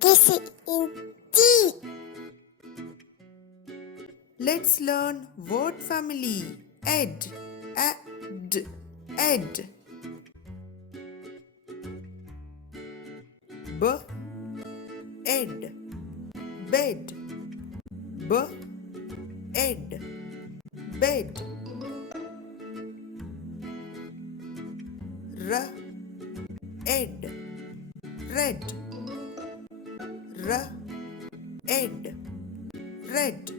kissing in tea. Let's learn word family. Ed, ad, ed. B, ed, bed. B, ed, bed. R, ed, red. R, ed, red.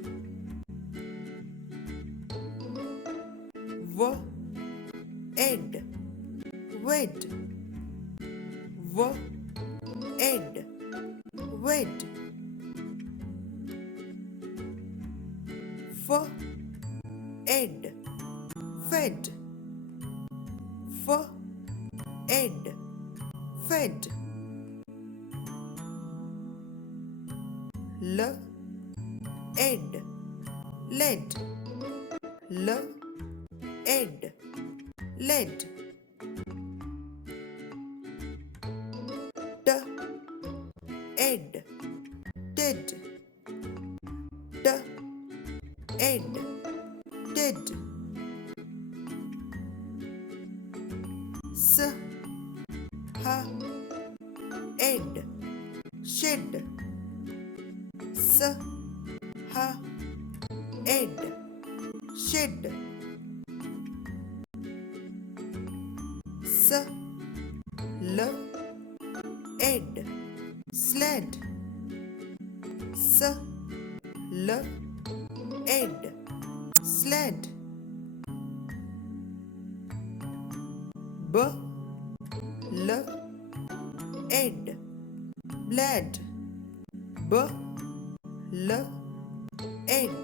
V, ed, wed. V, ed, wed. F, ed, fed. F, ed, fed. L, ed, led. L, ed, led. D, ed, did. D, ed, did. S, h, ed, shed. S, h, ed, shed. S, l, ed, sled. S, l, ed, sled. B, l, ed, bled. B, l, ed,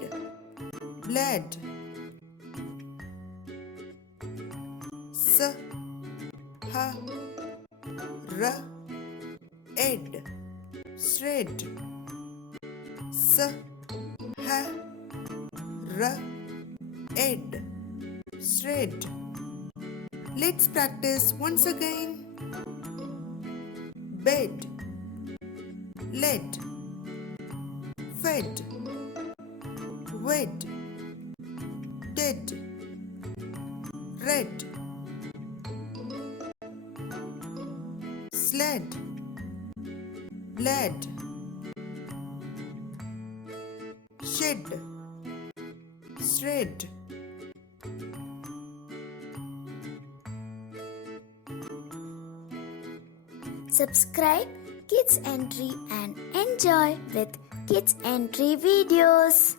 bled. S, h, r, ed, shred. S, h, r, ed, shred. Let's practice once again. Bed, led, fed, wed, did, red. Sled, bled, shed, shred. Subscribe Kids Entry and enjoy with Kids Entry videos.